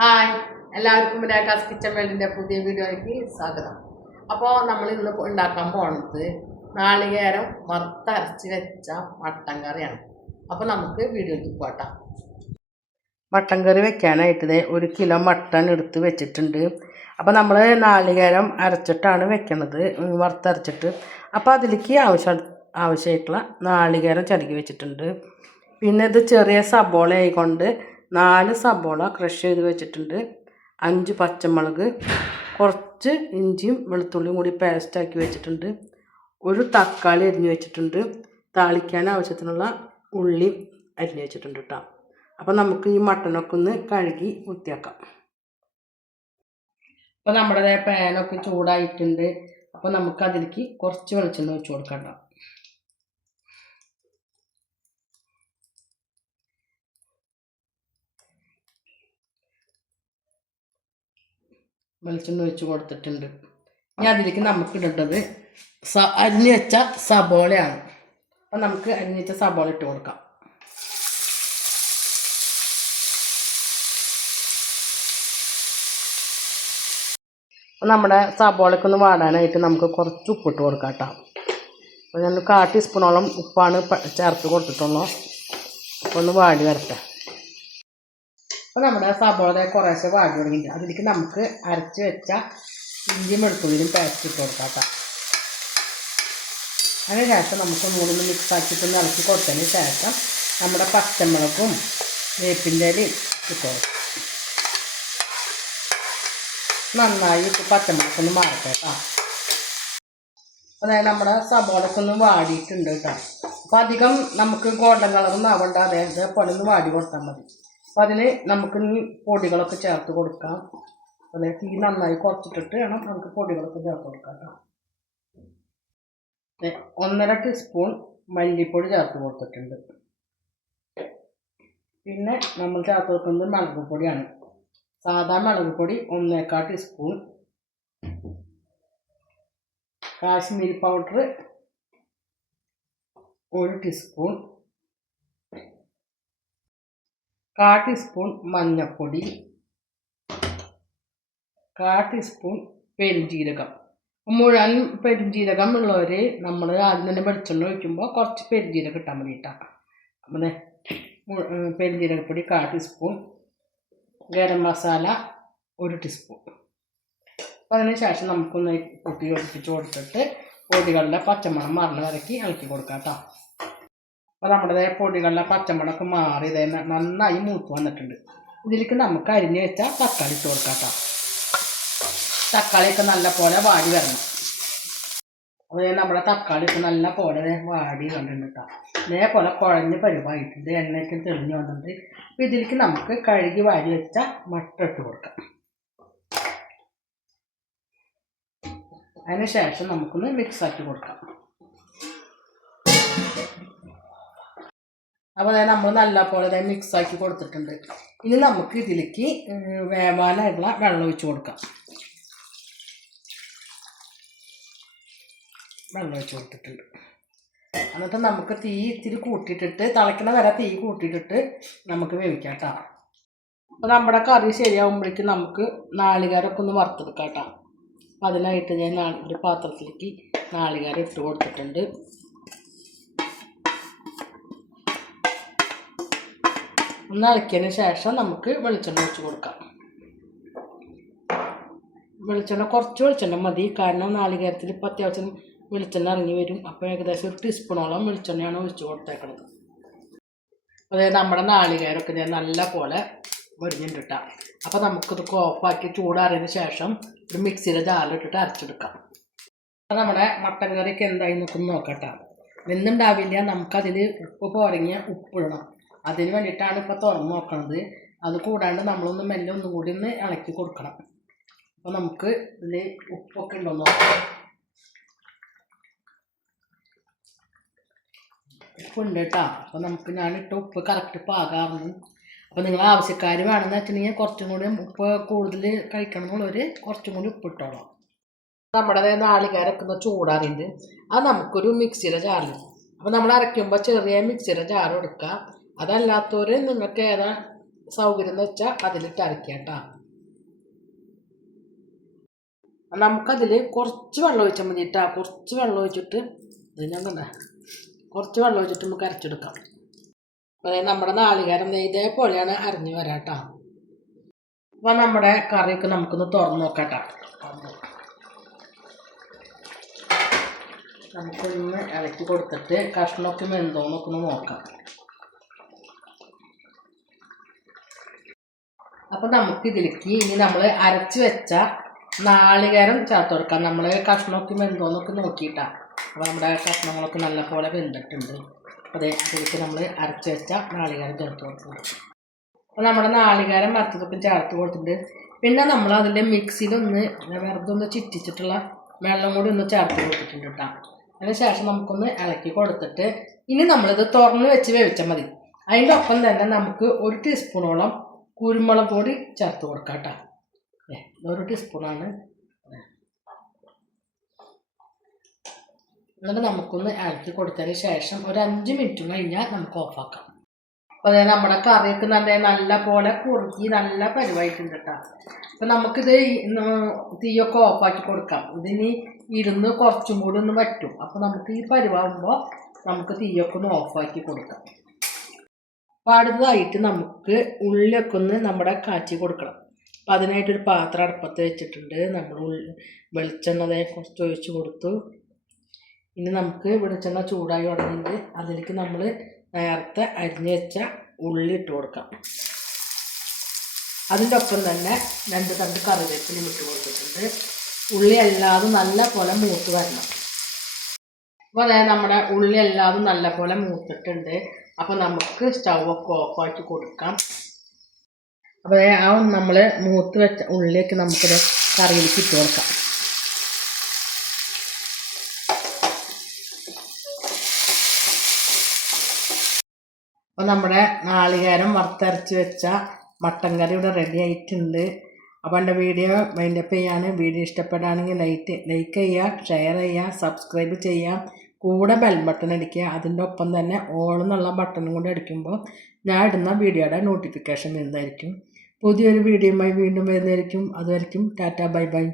Hi എല്ലാവർക്കും രേഖാസ് kitchen വേൾഡിൻ്റെ പുതിയ വീഡിയോയ്ക്ക് സ്വാഗതം. അപ്പോൾ നമ്മൾ ഇന്ന് ഉണ്ടാക്കാൻ പോകുന്നത് നാളികേരം വറുത്തരച്ച് വെച്ച മട്ടൻ കറിയാണ്. അപ്പോൾ നമുക്ക് വീഡിയോയ്ക്ക് പോട്ടാം. മട്ടൻ കറി വെക്കാനായിട്ട് 1 കിലോ മട്ടൻ എടുത്ത് വെച്ചിട്ടുണ്ട്. അപ്പോൾ നമ്മൾ നാളികേരം അരച്ചിട്ടാണ് വെക്കുന്നത്, വറുത്തരച്ചിട്ട്. അപ്പോൾ അതിലേക്ക് ആവശ്യമായിട്ടുള്ള നാളികേരം ചരുകി വെച്ചിട്ടുണ്ട്. പിന്നെ ഇത് ചെറിയ സബോള ആയിക്കൊണ്ട് 4 സബോള ക്രഷ് ചെയ്ത് വെച്ചിട്ടുണ്ട്. 5 പച്ചമുളക്, കുറച്ച് ഇഞ്ചിയും വെളുത്തുള്ളിയും കൂടി പേസ്റ്റാക്കി വെച്ചിട്ടുണ്ട്. 1 തക്കാളി അരിഞ്ഞ് വെച്ചിട്ടുണ്ട്. താളിക്കാൻ ആവശ്യത്തിനുള്ള ഉള്ളി അരിഞ്ഞ് വെച്ചിട്ടുണ്ട് കേട്ടോ. അപ്പോൾ നമുക്ക് ഈ മട്ടനൊക്കെ ഒന്ന് കഴുകി വൃത്തിയാക്കാം. അപ്പോൾ നമ്മുടെ പാനൊക്കെ ചൂടായിട്ടുണ്ട്. അപ്പോൾ നമുക്ക് അതിലേക്ക് കുറച്ച് വെളിച്ചെണ്ണ ഒഴിച്ച് കൊടുക്കാം കേട്ടോ. വെളിച്ചെണ്ണ ഒഴിച്ച് കൊടുത്തിട്ടുണ്ട്. ഇനി അതിലേക്ക് നമുക്ക് ഇടേണ്ടത് അരിഞ്ഞ് വെച്ച സബോളയാണ്. അപ്പം നമുക്ക് അരിഞ്ഞ് വെച്ച സബോള ഇട്ട് കൊടുക്കാം. അപ്പം നമ്മുടെ സബോളയ്ക്കൊന്ന് വാടാനായിട്ട് നമുക്ക് കുറച്ച് ഉപ്പിട്ട് കൊടുക്കാം കേട്ടോ. അപ്പോൾ ഞാൻ 1/4 ടീസ്പൂണോളം ഉപ്പാണ് ചേർത്ത് കൊടുത്തിട്ടുള്ളൂ. അപ്പോൾ ഒന്ന് വാടി വരട്ടെ. അപ്പോൾ നമ്മുടെ സബോള കുറേശ്ശെ വാടി തുടങ്ങിയിട്ട് അതിലേക്ക് നമുക്ക് അരച്ച് വെച്ച ഇഞ്ചിയും വെളുത്തുള്ളിയും പേസ്റ്റ് ഇട്ട് കൊടുക്കാം കേട്ടോ. അതിന് ശേഷം നമുക്ക് മൂന്നൊന്ന് മിക്സ് ആക്കിയിട്ട് ഇളക്കി കൊടുത്തതിന് ശേഷം നമ്മുടെ പച്ചമുളകും വേപ്പിൻ്റെ ഇലയും ഇട്ട് കൊടുക്കാം. നന്നായി പച്ചമുളകൊന്ന് മാറട്ടെ കേട്ടോ. അതായത് നമ്മുടെ സബോളക്കൊന്ന് വാടിയിട്ടുണ്ട് കേട്ടോ. അപ്പോൾ അധികം നമുക്ക് ഗോൾഡൻ കളറൊന്നും ആവണ്ട, അതേപോലെ ഒന്ന് വാടി കൊടുത്താൽ മതി. അപ്പോൾ അതിന് നമുക്ക് ഈ പൊടികളൊക്കെ ചേർത്ത് കൊടുക്കാം. അതായത് തീ നന്നായി കുറച്ചിട്ടിട്ട് വേണം നമുക്ക് പൊടികളൊക്കെ ചേർത്ത് കൊടുക്കാം കേട്ടോ. 1.5 ടീസ്പൂൺ മല്ലിപ്പൊടി ചേർത്ത് കൊടുത്തിട്ടുണ്ട്. പിന്നെ നമ്മൾ ചേർത്ത് കൊടുക്കുന്നത് മുളക് പൊടിയാണ്. സാധാ മുളക് പൊടി 1.25 teaspoon, Kashmiri powder 1 teaspoon, 1/4 teaspoon മഞ്ഞൾപ്പൊടി, 1/4 ടീസ്പൂൺ പെരുംജീരകം. മുഴുവൻ പെരുംജീരകം ഉള്ളവർ നമ്മൾ ആദ്യം തന്നെ വെളിച്ചെണ്ണ ഒഴിക്കുമ്പോൾ കുറച്ച് പെരുംജീരകം ഇട്ടാൽ മതി കേട്ടോ. അപ്പോൾ പെരുംജീരകപ്പൊടി 1/4 ടീസ്പൂൺ, ഗരം മസാല 1 ടീസ്പൂൺ. അപ്പോൾ അതിന് ശേഷം നമുക്കൊന്ന് പൊട്ടി ഒഴിപ്പിച്ച് കൊടുത്തിട്ട് പൊടികളുടെ പച്ചമണം മാറുന്ന വരയ്ക്ക് ഇളക്കി കൊടുക്കാം കേട്ടോ. അപ്പോൾ നമ്മുടെ പൊടികളുടെ പച്ചമുളകൊക്കെ മാറി നന്നായി മൂത്ത് വന്നിട്ടുണ്ട്. ഇതിലേക്ക് നമുക്ക് അരിഞ്ഞ് വെച്ച തക്കാളി ഇട്ട് കൊടുക്കാം കേട്ടോ. തക്കാളിയൊക്കെ നല്ല പോലെ വാടി വരണം. അപ്പോൾ നമ്മുടെ തക്കാളിയൊക്കെ നല്ല പോലെ വാടി കണ്ടിട്ടുണ്ട് കേട്ടോ. ഇതേപോലെ കുഴഞ്ഞ് പരിവായിട്ടുണ്ട്, എണ്ണയൊക്കെ തെളിഞ്ഞ് വന്നിട്ടുണ്ട്. അപ്പോൾ ഇതിലേക്ക് നമുക്ക് കഴുകി വാരി വെച്ച മട്ടൻ ഇട്ട് കൊടുക്കാം. അതിന് ശേഷം നമുക്കൊന്ന് മിക്സാക്കി കൊടുക്കാം. അപ്പോൾ അതായത് നമ്മൾ നല്ല പോലെ മിക്സാക്കി കൊടുത്തിട്ടുണ്ട്. ഇനി നമുക്ക് ഇതിലേക്ക് വേവാനായിട്ടുള്ള വെള്ളം ഒഴിച്ച് കൊടുക്കാം. വെള്ളം ഒഴിച്ച് കൊടുത്തിട്ടുണ്ട്. എന്നിട്ട് നമുക്ക് തീ ഇത്തിരി കൂട്ടിയിട്ടിട്ട് തിളയ്ക്കണ വരെ തീ കൂട്ടിയിട്ടിട്ട് നമുക്ക് വേവിക്കാം കേട്ടോ. അപ്പോൾ നമ്മുടെ കറി ശരിയാകുമ്പോഴേക്കും നമുക്ക് നാളികേരമൊക്കെ ഒന്ന് വറുത്തെടുക്കാം കേട്ടോ. അപ്പോൾ അതിനായിട്ട് ഞാൻ ഒരു പാത്രത്തിലേക്ക് നാളികേരം ഇട്ട് കൊടുത്തിട്ടുണ്ട്. ഒന്ന് ഇളക്കിയതിന് ശേഷം നമുക്ക് വെളിച്ചെണ്ണ ഒഴിച്ച് കൊടുക്കാം. കുറച്ച് വെളിച്ചെണ്ണ മതി, കാരണം നാളികേരത്തിൽ ഇപ്പോൾ അത്യാവശ്യം വെളിച്ചെണ്ണ ഇറങ്ങി വരും. അപ്പോൾ ഏകദേശം 1 ടീസ്പൂണോളം വെളിച്ചെണ്ണയാണ് ഒഴിച്ച് കൊടുത്തേക്കുന്നത്. അതായത് നമ്മുടെ നാളികേരമൊക്കെ നല്ല പോലെ മുരിഞ്ഞിട്ട് കിട്ടാം. അപ്പോൾ നമുക്കിത് ഓഫാക്കി ചൂടാറിയതിന് ശേഷം ഒരു മിക്സിയുടെ ജാറിലിട്ടിട്ട് അരച്ചെടുക്കാം. അപ്പോൾ നമ്മുടെ മട്ടൻ കറിക്ക് എന്തായി നോക്കുന്നു നോക്കട്ടെ. വെന്തുണ്ടാവില്ല, നമുക്കതിൽ ഉപ്പ് പോരങ്ങിയ ഉപ്പിടണം. അതിന് വേണ്ടിയിട്ടാണ് ഇപ്പോൾ തുറന്ന് നോക്കണത്. അത് കൂടാണ്ട് നമ്മളൊന്ന് മെല്ലെ ഒന്നും കൂടി ഒന്ന് ഇളക്കി കൊടുക്കണം. അപ്പോൾ നമുക്ക് ഇതിൽ ഉപ്പൊക്കെ ഉണ്ടോ നോക്കാം. ഉപ്പുണ്ട് കേട്ടോ. അപ്പോൾ നമുക്ക് ഞാനിട്ട് ഉപ്പ് കറക്റ്റ് പാകാറുണ്ട്. അപ്പോൾ നിങ്ങൾ ആവശ്യക്കാർ വേണമെന്ന് വെച്ചിട്ടുണ്ടെങ്കിൽ കുറച്ചും കൂടി ഉപ്പ് കൂടുതൽ കഴിക്കണം എന്നുള്ളവർ കുറച്ചും കൂടി ഉപ്പിട്ടോളാം. നമ്മുടെ നാളികേരമൊക്കെ ഒന്ന് ചൂടാറിണ്ട്. അത് നമുക്കൊരു മിക്സിയുടെ ജാറിൽ, അപ്പോൾ നമ്മൾ അരയ്ക്കുമ്പോൾ ചെറിയ മിക്സിയുടെ ജാർ എടുക്കുക. അതല്ലാത്തവർ നിങ്ങൾക്ക് ഏതാ സൗകര്യം എന്ന് വെച്ചാൽ അതിലിട്ട് അരയ്ക്കുക കേട്ടോ. നമുക്കതിൽ കുറച്ച് വെള്ളം ഒഴിച്ചാൽ മതി കേട്ടോ. കുറച്ച് വെള്ളം ഒഴിച്ചിട്ട് ഇതിനൊക്കെ കുറച്ച് വെള്ളം ഒഴിച്ചിട്ട് നമുക്ക് അരച്ചെടുക്കാം. അതായത് നമ്മുടെ നാളികേരം ഇതേപോലെയാണ് അരിഞ്ഞ് വരാം കേട്ടോ. അപ്പോൾ നമ്മുടെ കറിയൊക്കെ നമുക്കൊന്ന് തുറന്ന് നോക്കാം കേട്ടോ. നമുക്കൊന്ന് ഇളക്കി കൊടുത്തിട്ട് കഷ്ണമൊക്കെ വെന്തോന്നൊക്കെ ഒന്ന് നോക്കാം. അപ്പോൾ നമുക്കിതിലേക്ക് ഇനി നമ്മൾ അരച്ച് വെച്ച നാളികേരം ചേർത്ത് കൊടുക്കാം. നമ്മൾ കഷ്ണമൊക്കെ വെന്തോന്നൊക്കെ നോക്കിയിട്ടാണ്. അപ്പോൾ നമ്മുടെ കഷ്ണങ്ങളൊക്കെ നല്ലപോലെ വെന്തിട്ടുണ്ട്. അപ്പോൾ അതിലേക്ക് നമ്മൾ അരച്ച് വെച്ച നാളികേരം ചേർത്ത് കൊടുക്കണം. അപ്പോൾ നമ്മുടെ നാളികേരം വറുത്തതൊക്കെ ചേർത്ത് കൊടുത്തിട്ടുണ്ട്. പിന്നെ നമ്മൾ അതിൻ്റെ മിക്സിയിലൊന്ന് വെറുതെ ഒന്ന് ചിറ്റിച്ചിട്ടുള്ള വെള്ളം കൂടി ഒന്ന് ചേർത്ത് കൊടുത്തിട്ടുണ്ട് കേട്ടോ. അതിന് ശേഷം നമുക്കൊന്ന് ഇളക്കി കൊടുത്തിട്ട് ഇനി നമ്മളിത് തുറന്ന് വെച്ച് വേവിച്ചാൽ മതി. അതിൻ്റെ ഒപ്പം തന്നെ നമുക്ക് 1 ടീസ്പൂണോളം കുരുമുളക് പൊടി ചേർത്ത് കൊടുക്കാം കേട്ടോ. 1 ടീസ്പൂണാണ്. എന്നിട്ട് നമുക്കൊന്ന് ഇളക്കി കൊടുത്തതിന് ശേഷം ഒരു 5 മിനിറ്റ് കഴിഞ്ഞാൽ നമുക്ക് ഓഫാക്കാം. അപ്പോൾ അതായത് നമ്മുടെ കറിയൊക്കെ നല്ല പോലെ കുറുക്കി നല്ല പരിവായിട്ടുണ്ട് കേട്ടോ. അപ്പം നമുക്കിത് തീയൊക്കെ ഓഫാക്കി കൊടുക്കാം. ഇതിനി ഇരുന്ന് കുറച്ചും കൂടി ഒന്ന് പറ്റും. അപ്പോൾ നമുക്ക് ഈ പരിവാകുമ്പോൾ നമുക്ക് തീയൊക്കെ ഒന്ന് ഓഫാക്കി കൊടുക്കാം. അപ്പോൾ അടുത്തതായിട്ട് നമുക്ക് ഉള്ളിയൊക്കെ ഒന്ന് നമ്മുടെ കാച്ചി കൊടുക്കണം. അപ്പോൾ അതിനായിട്ടൊരു പാത്രം അടുപ്പത്ത് വെച്ചിട്ടുണ്ട്. നമ്മൾ വെളിച്ചെണ്ണ കുറച്ച് ഒഴിച്ച് കൊടുത്തു. ഇനി നമുക്ക് വെളിച്ചെണ്ണ ചൂടായി തുടങ്ങിയിട്ട് അതിലേക്ക് നമ്മൾ നേരത്തെ അരിഞ്ഞ് വെച്ച ഉള്ളി ഇട്ട് കൊടുക്കാം. അതിൻ്റെ ഒപ്പം തന്നെ 2 തണ്ട് കറിവേപ്പിലയും ഇട്ട് കൊടുത്തിട്ടുണ്ട്. ഉള്ളി എല്ലാതും നല്ല പോലെ മൂത്ത് വരണം. അപ്പോൾ അതായത് നമ്മുടെ ഉള്ളി എല്ലാതും നല്ല പോലെ മൂത്തിട്ടുണ്ട്. അപ്പോൾ നമുക്ക് സ്റ്റൗവൊക്കെ ഓഫാക്കി കൊടുക്കാം. അപ്പോൾ ആ നമ്മൾ മൂത്ത് വെച്ച ഉള്ളിയൊക്കെ നമുക്കിത് കറിയിലേക്ക് ഇട്ട് കൊടുക്കാം. അപ്പോൾ നമ്മുടെ നാളികേരം വറുത്തരച്ച് വെച്ച മട്ടൻ കറി ഇവിടെ റെഡി ആയിട്ടുണ്ട്. അപ്പോൾ എൻ്റെ വീഡിയോ വൈൻഡപ്പ് ചെയ്യാണ്. വീഡിയോ ഇഷ്ടപ്പെടുകയാണെങ്കിൽ ലൈക്ക് ചെയ്യുക, ഷെയർ ചെയ്യുക, സബ്സ്ക്രൈബ് ചെയ്യുക, കൂടെ ബെൽ ബട്ടൺ അടിക്കുക. അതിൻ്റെ ഒപ്പം തന്നെ ഓൾ എന്നുള്ള ബട്ടണും കൂടി അടിക്കുമ്പോൾ ഞാൻ ഇടുന്ന വീഡിയോയുടെ നോട്ടിഫിക്കേഷൻ വരുന്നതായിരിക്കും. പുതിയൊരു വീഡിയോയുമായി വീണ്ടും വരുന്നതായിരിക്കും. അതുവരെയും ടാറ്റ ബൈ ബൈ.